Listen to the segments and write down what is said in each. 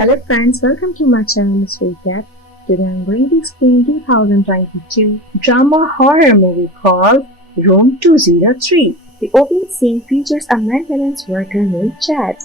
Hello friends, welcome to my channel Miss Recap. Today I'm going to explain 2022 drama horror movie called Room 203. The opening scene features a maintenance worker named Chad,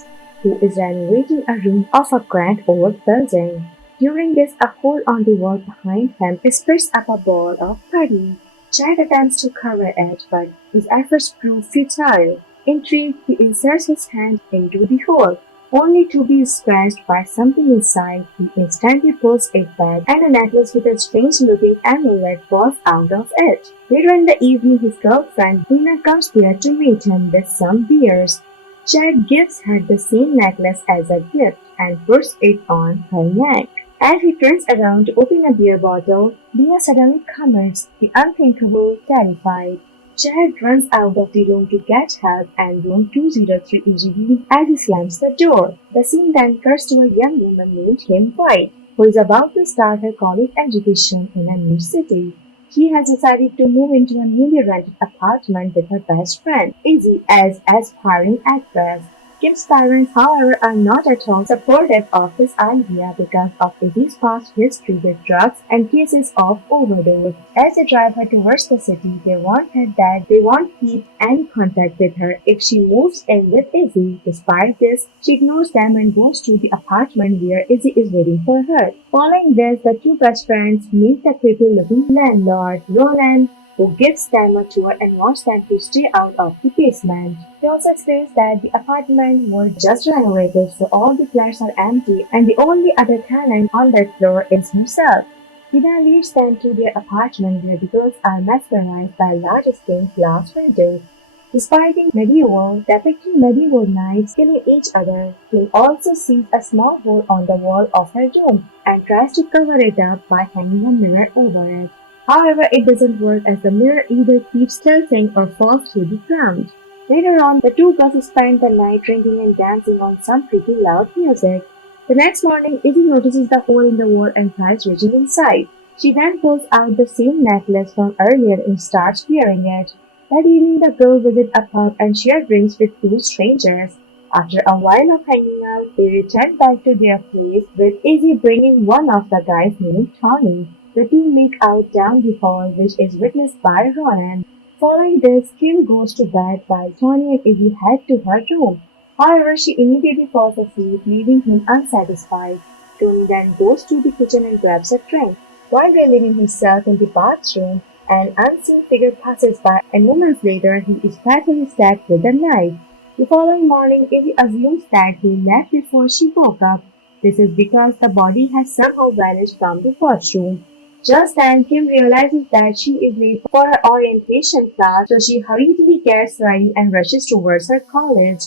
who is renovating a room of a grand old building. During this, a hole on the wall behind him spits up a ball of putty. Chad attempts to cover it, but his efforts prove futile. Intrigued, he inserts his hand into the hole only to be scratched by something inside. He instantly pulls it back, and a necklace with a strange-looking amulet falls out of it. Later in the evening, his girlfriend Tina comes there to meet him with some beers. Chad gives her the same necklace as a gift and puts it on her neck. As he turns around to open a beer bottle, Tina suddenly commits the unthinkable, terrified. Chad runs out of the room to get help, and room 203 is revealed as he slams the door. The scene then cuts to a young woman named Kim White, who is about to start her college education in a new city. She has decided to move into a newly rented apartment with her best friend, Izzy, as aspiring actress. Kim's parents, however, are not at all supportive of this idea because of Izzy's past history with drugs and cases of overdose. As they drive her towards the city, they warn her that they won't keep any contact with her if she moves in with Izzy. Despite this, she ignores them and goes to the apartment where Izzy is waiting for her. Following this, the two best friends meet the creepy-looking landlord, Roland, who gives them a tour and wants them to stay out of the basement. He also explains that the apartment was just renovated, so all the flats are empty and the only other tenant on that floor is himself. He then leads them to their apartment where the girls are mesmerized by large stained glass windows. Despite being medieval, depicting medieval knights killing each other, Kim also sees a small hole on the wall of her room and tries to cover it up by hanging a mirror over it. However, it doesn't work as the mirror either keeps tilting or falls to the ground. Later on, the two girls spend the night drinking and dancing on some pretty loud music. The next morning, Izzy notices the hole in the wall and tries reaching inside. She then pulls out the same necklace from earlier and starts wearing it. That evening, the girls visit a pub and share drinks with two strangers. After a while of hanging out, they return back to their place with Izzy bringing one of the guys named Tony. The team make out down the hall, which is witnessed by Ronan. Following this, Kim goes to bed while Tony and Izzy head to her room. However, she immediately falls asleep, leaving him unsatisfied. Tony then goes to the kitchen and grabs a drink. While relieving himself in the bathroom, an unseen figure passes by, and moments later, he is fatally stabbed with a knife. The following morning, Izzy assumes that he left before she woke up. This is because the body has somehow vanished from the washroom. Just then, Kim realizes that she is late for her orientation class, so she hurriedly gets ready and rushes towards her college.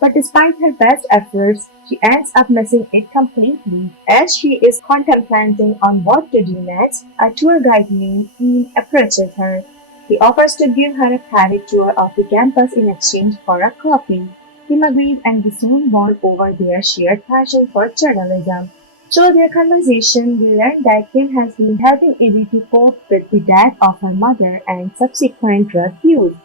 But despite her best efforts, she ends up missing it completely. As she is contemplating on what to do next, a tour guide named Ian approaches her. He offers to give her a private tour of the campus in exchange for a coffee. Kim agrees and they soon bond over their shared passion for journalism. Through their conversation, we learn that Kim has been helping Izzy to cope with the death of her mother and subsequent drug use.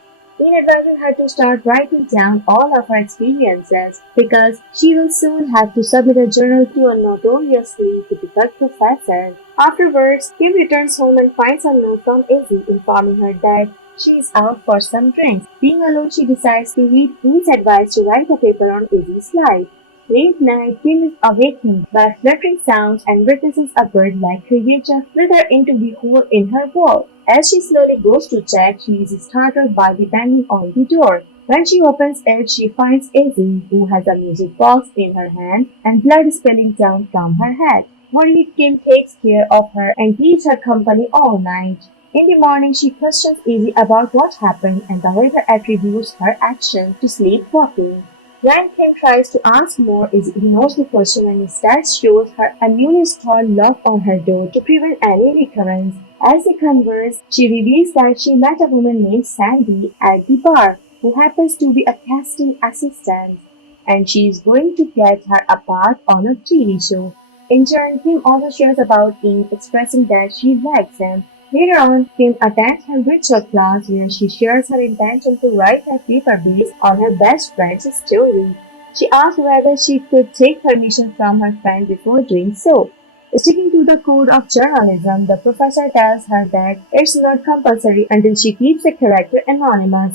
Ian advises her to start writing down all of her experiences because she will soon have to submit a journal to a notoriously difficult professor. Afterwards, Kim returns home and finds a note from Izzy informing her that she is out for some drinks. Being alone, she decides to read Ian's advice to write a paper on Izzy's life. Late night, Kim is awakened by fluttering sounds and witnesses a bird-like creature slither into the hole in her wall. As she slowly goes to check, she is startled by the banging on the door. When she opens it, she finds Izzy, who has a music box in her hand and blood spilling down from her head. Worried, Kim takes care of her and keeps her company all night. In the morning, she questions Izzy about what happened, and the waiter attributes her action to sleepwalking. When Kim tries to ask more, Izzy ignores the question and instead shows her a newly installed lock on her door to prevent any recurrence. As they converse, she reveals that she met a woman named Sandy at the bar, who happens to be a casting assistant, and she is going to get her a part on a TV show. In turn, Kim also shares about Ian, expressing that she likes him. Later on, Kim attends her ritual class where she shares her intention to write a paper based on her best friend's story. She asks whether she could take permission from her friend before doing so. Sticking to the code of journalism, the professor tells her that it's not compulsory until she keeps the character anonymous.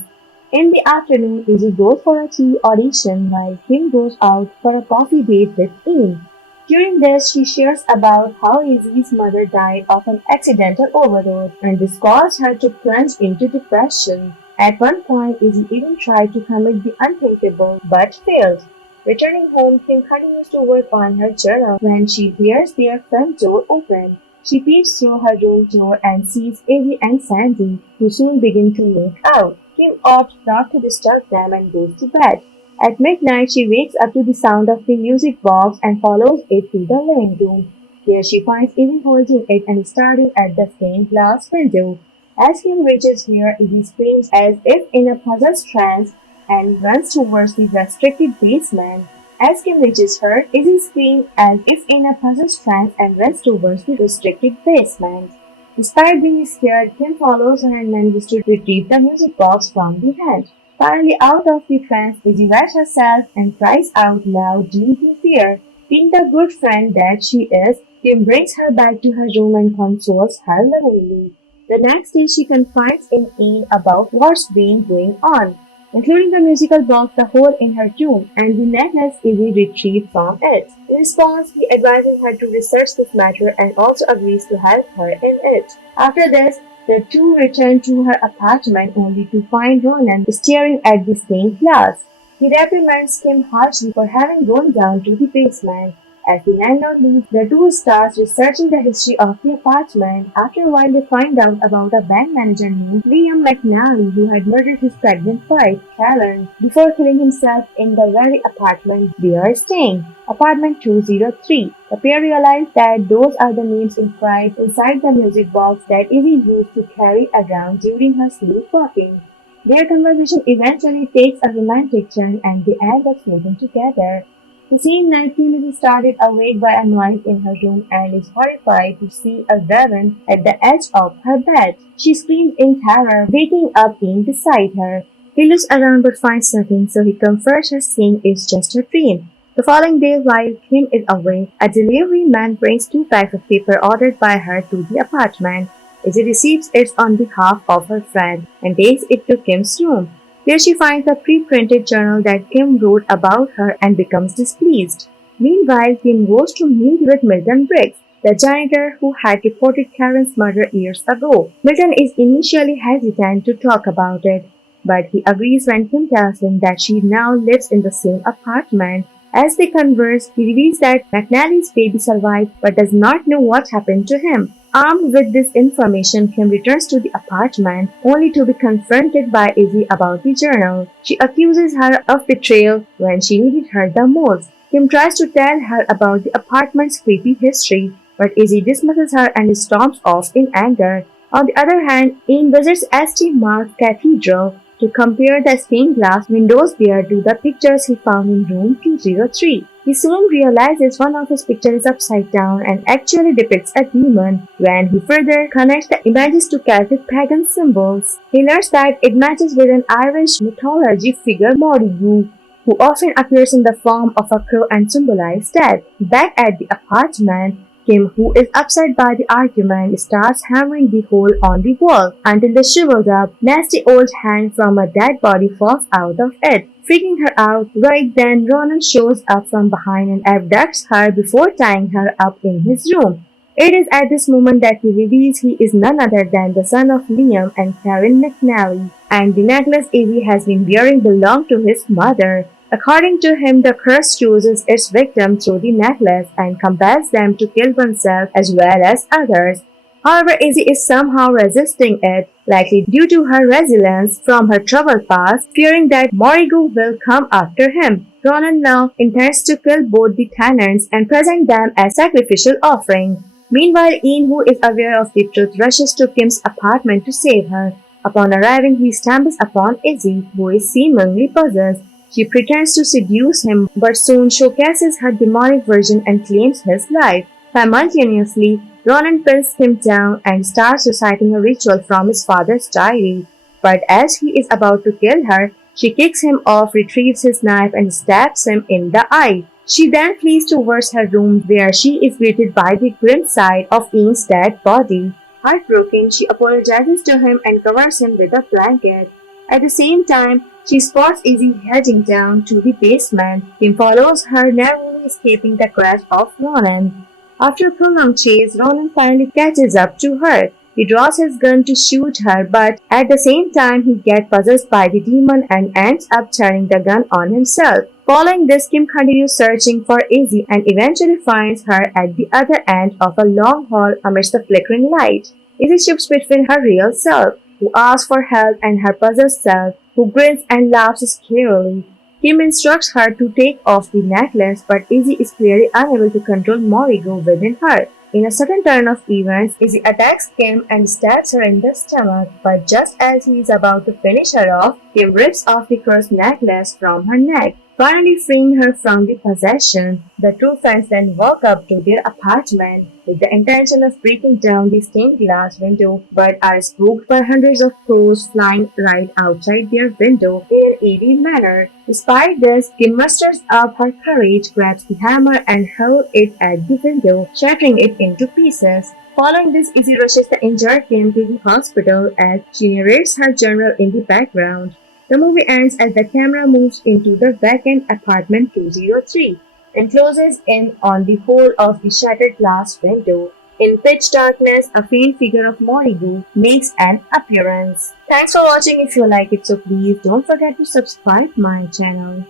In the afternoon, Izzy goes for a tea audition while Kim goes out for a coffee date with Ian. During this, she shares about how Izzy's mother died of an accidental overdose, and this caused her to plunge into depression. At one point, Izzy even tried to commit the unthinkable but failed. Returning home, Kim continues to work on her journal when she hears their front door open. She peeks through her room door and sees Izzy and Sandy, who soon begin to make out. Kim opts not to disturb them and goes to bed. At midnight, she wakes up to the sound of the music box and follows it to the living room. There she finds Izzy holding it and staring at the stained glass window. As Kim reaches here, Izzy screams as if in a puzzled trance and runs towards the restricted basement. As Kim reaches her, Izzy screams as if in a puzzled trance and runs towards the restricted basement. Despite being scared, Kim follows her and manages to retrieve the music box from the hand. Finally out of the trance, Izzy wets herself and cries out loud due to fear. Being the good friend that she is, Kim brings her back to her room and consoles her lovingly. The next day, she confides in Ian about what's been going on, including the musical box, the hole in her room, and the necklace Izzy retrieved from it. In response, he advises her to research this matter and also agrees to help her in it. After this, the two return to her apartment only to find Ronan staring at the stained glass. He reprimands Kim harshly for having gone down to the basement. As the landlord leaves, the two start researching the history of the apartment. After a while, they find out about a bank manager named Liam McNally who had murdered his pregnant wife, Karen, before killing himself in the very apartment they are staying, apartment 203. The pair realize that those are the names inscribed inside the music box that Izzy used to carry around during her sleepwalking. Their conversation eventually takes a romantic turn and they end up sleeping together. The same night, Kim is started awake by a noise in her room and is horrified to see a raven at the edge of her bed. She screams in terror, waking up Ian beside her. He looks around but finds nothing, so he comforts her saying it's just a dream. The following day, while Kim is away, a delivery man brings 2 packs of paper ordered by her to the apartment. Izzy receives it on behalf of her friend and takes it to Kim's room. There she finds a pre-printed journal that Kim wrote about her and becomes displeased. Meanwhile, Kim goes to meet with Milton Briggs, the janitor who had reported Karen's murder years ago. Milton is initially hesitant to talk about it, but he agrees when Kim tells him that she now lives in the same apartment. As they converse, he reveals that McNally's baby survived but does not know what happened to him. Armed with this information, Kim returns to the apartment, only to be confronted by Izzy about the journal. She accuses her of betrayal when she needed her the most. Kim tries to tell her about the apartment's creepy history, but Izzy dismisses her and storms off in anger. On the other hand, Ian visits St. Mark's Cathedral to compare the stained glass windows there to the pictures he found in room 203. He soon realizes one of his pictures is upside down and actually depicts a demon. When he further connects the images to Celtic pagan symbols, he learns that it matches with an Irish mythology figure Morrigu, who often appears in the form of a crow and symbolizes death. Back at the apartment, Kim, who is upset by the argument, starts hammering the hole on the wall until the shriveled up, nasty old hand from a dead body falls out of it. Freaking her out, right then Ronan shows up from behind and abducts her before tying her up in his room. It is at this moment that he reveals he is none other than the son of Liam and Karen McNally, and the necklace Izzy has been wearing belonged to his mother. According to him, the curse chooses its victim through the necklace and compels them to kill oneself as well as others. However, Izzy is somehow resisting it, likely due to her resilience from her troubled past, fearing that Morrigu will come after him. Ronan now intends to kill both the tenants and present them as sacrificial offering. Meanwhile, Ian, who is aware of the truth, rushes to Kim's apartment to save her. Upon arriving, he stumbles upon Izzy, who is seemingly possessed. She pretends to seduce him, but soon showcases her demonic version and claims his life. Simultaneously, Ronan pins him down and starts reciting a ritual from his father's diary. But as he is about to kill her, She kicks him off, retrieves his knife, and stabs him in the eye. She then flees towards her room where she is greeted by the grim sight of Ian's dead body. Heartbroken, she apologizes to him and covers him with a blanket. At the same time, she spots Izzy heading down to the basement. Kim follows her, narrowly escaping the grasp of Ronan. After a prolonged chase, Ronan finally catches up to her. He draws his gun to shoot her, but at the same time he gets possessed by the demon and ends up turning the gun on himself. Following this, Kim continues searching for Izzy and eventually finds her at the other end of a long hall amidst the flickering light. Izzy shifts between her real self, who asks for help, and her possessed self, who grins and laughs scarily. Kim instructs her to take off the necklace, but Izzy is clearly unable to control Morigo within her. In a sudden turn of events, Izzy attacks Kim and stabs her in the stomach, but just as he is about to finish her off, Kim rips off the cursed necklace from her neck, finally freeing her from the possession. The two friends then walk up to their apartment with the intention of breaking down the stained glass window, but are spooked by hundreds of crows flying right outside their window in an eerie manner. Despite this, Kim musters up her courage, grabs the hammer, and hurls it at the window, shattering it into pieces. Following this, Izzy rushes the injured Kim to the hospital as she narrates her journal in the background. The movie ends as the camera moves into the vacant apartment 203 and closes in on the whole of the shattered glass window. In pitch darkness, a faint figure of Morigo makes an appearance. Thanks for watching. If you like it, so please don't forget to subscribe my channel.